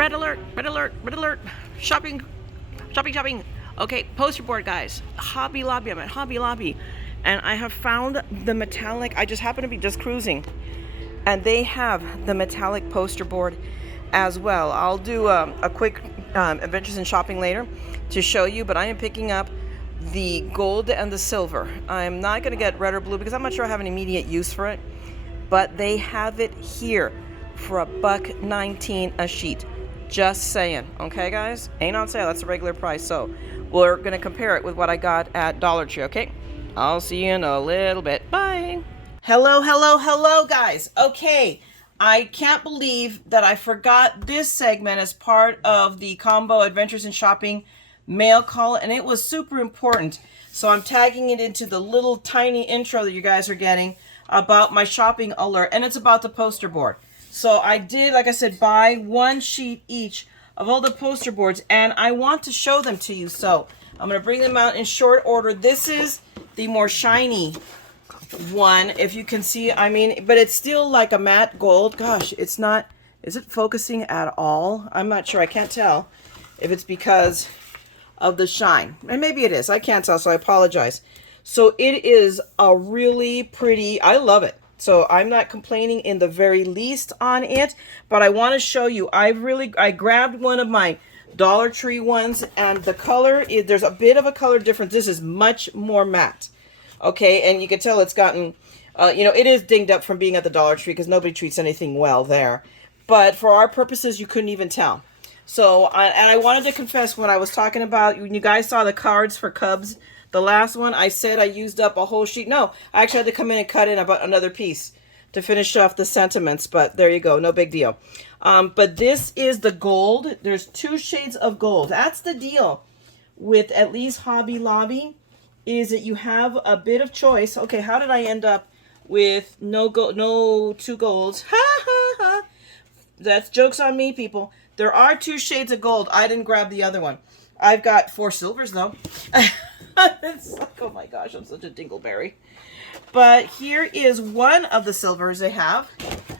Red alert, red alert, red alert. Shopping, shopping, shopping. Okay, poster board, guys. Hobby Lobby. I'm at Hobby Lobby. And I have found the metallic. I just happen to be just cruising. And they have the metallic poster board as well. I'll do a quick adventures in shopping later to show you. But I am picking up the gold and the silver. I'm not going to get red or blue because I'm not sure I have an immediate use for it. But they have it here for $1.19 a sheet. Just saying. Okay, guys? Ain't on sale. That's the regular price. So we're going to compare it with what I got at Dollar Tree, okay? I'll see you in a little bit. Bye. Hello, hello, hello, guys. Okay. I can't believe that I forgot this segment as part of the combo Adventures in Shopping mail call, and it was super important. So I'm tagging it into the little tiny intro that you guys are getting about my shopping alert, and it's about the poster board. So I did, like I said, buy one sheet each of all the poster boards, and I want to show them to you. So I'm going to bring them out in short order. This is the more shiny one, if you can see. I mean, but it's still like a matte gold. Gosh, it's not, is it focusing at all? I'm not sure. I can't tell if it's because of the shine. And maybe it is. I can't tell, so I apologize. So it is a really pretty, I love it. So I'm not complaining in the very least on it, but I want to show you. I grabbed one of my Dollar Tree ones, and the color, there's a bit of a color difference. This is much more matte. Okay, and you can tell it's gotten, you know, it is dinged up from being at the Dollar Tree because nobody treats anything well there. But for our purposes, you couldn't even tell. So, and I wanted to confess, when I was talking about, when you guys saw the cards for Cubs, the last one, I said I used up a whole sheet. No, I actually had to come in and cut in about another piece to finish off the sentiments, but there you go, no big deal. But this is the gold. There's 2 shades of gold. That's the deal with at least Hobby Lobby, is that you have a bit of choice. Okay, how did I end up with no 2 golds? Ha ha ha. That's jokes on me, people. There are 2 shades of gold. I didn't grab the other one. I've got 4 silvers though. It's like, oh my gosh, I'm such a dingleberry. But here is one of the silvers they have.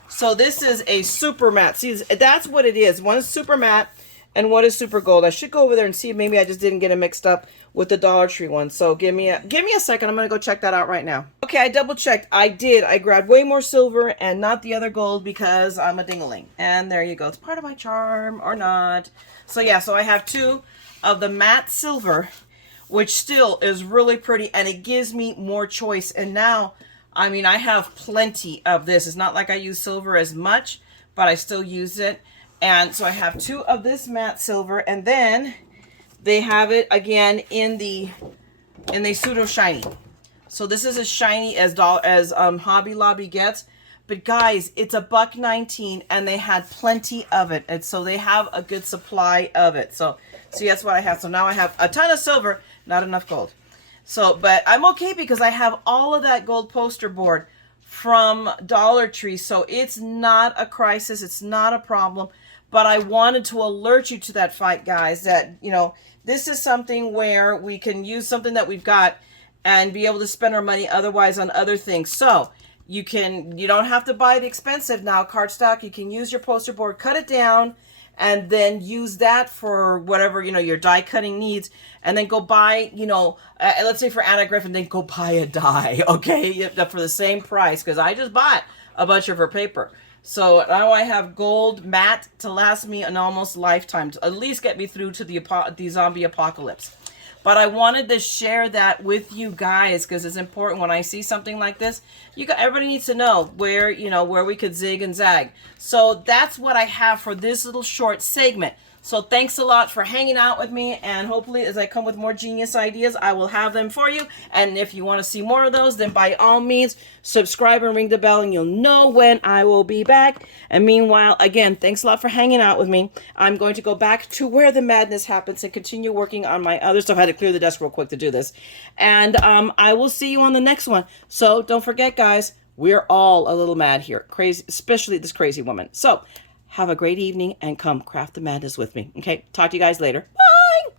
So this is a super matte. See, that's what it is. One is super matte and one is super gold. I should go over there and see if maybe I just didn't get it mixed up with the Dollar Tree one. So give me a second. I'm going to go check that out right now. Okay, I double checked. I did. I grabbed way more silver and not the other gold because I'm a dingaling. And there you go. It's part of my charm or not. So yeah, so I have 2 of the matte silver, which still is really pretty, and it gives me more choice. And now, I mean, I have plenty of this. It's not like I use silver as much, but I still use it. And so I have 2 of this matte silver, and then they have it again in the pseudo shiny. So this is as shiny as Hobby Lobby gets. But guys, it's $1.19, and they had plenty of it. And so they have a good supply of it. So see, that's what I have. So now I have a ton of silver, not enough gold. So, but I'm okay because I have all of that gold poster board from Dollar Tree. So it's not a crisis. It's not a problem. But I wanted to alert you to that fight, guys, that, you know, this is something where we can use something that we've got and be able to spend our money otherwise on other things. So you don't have to buy the expensive now cardstock. You can use your poster board, cut it down, and then use that for whatever, you know, your die cutting needs, and then go buy, you know, let's say for Anna Griffin, then go buy a die, okay, for the same price, because I just bought a bunch of her paper. So now I have gold matte to last me an almost lifetime, to at least get me through to the zombie apocalypse. But I wanted to share that with you guys because it's important when I see something like this. Everybody needs to know where, you know, where we could zig and zag. So that's what I have for this little short segment. So thanks a lot for hanging out with me, and hopefully as I come with more genius ideas, I will have them for you. And if you want to see more of those, then by all means, subscribe and ring the bell, and you'll know when I will be back. And meanwhile, again, thanks a lot for hanging out with me. I'm going to go back to where the madness happens and continue working on my other stuff. I had to clear the desk real quick to do this. And I will see you on the next one. So don't forget, guys, we're all a little mad here. Crazy, especially this crazy woman. So have a great evening and come craft the madness with me. Okay, talk to you guys later. Bye!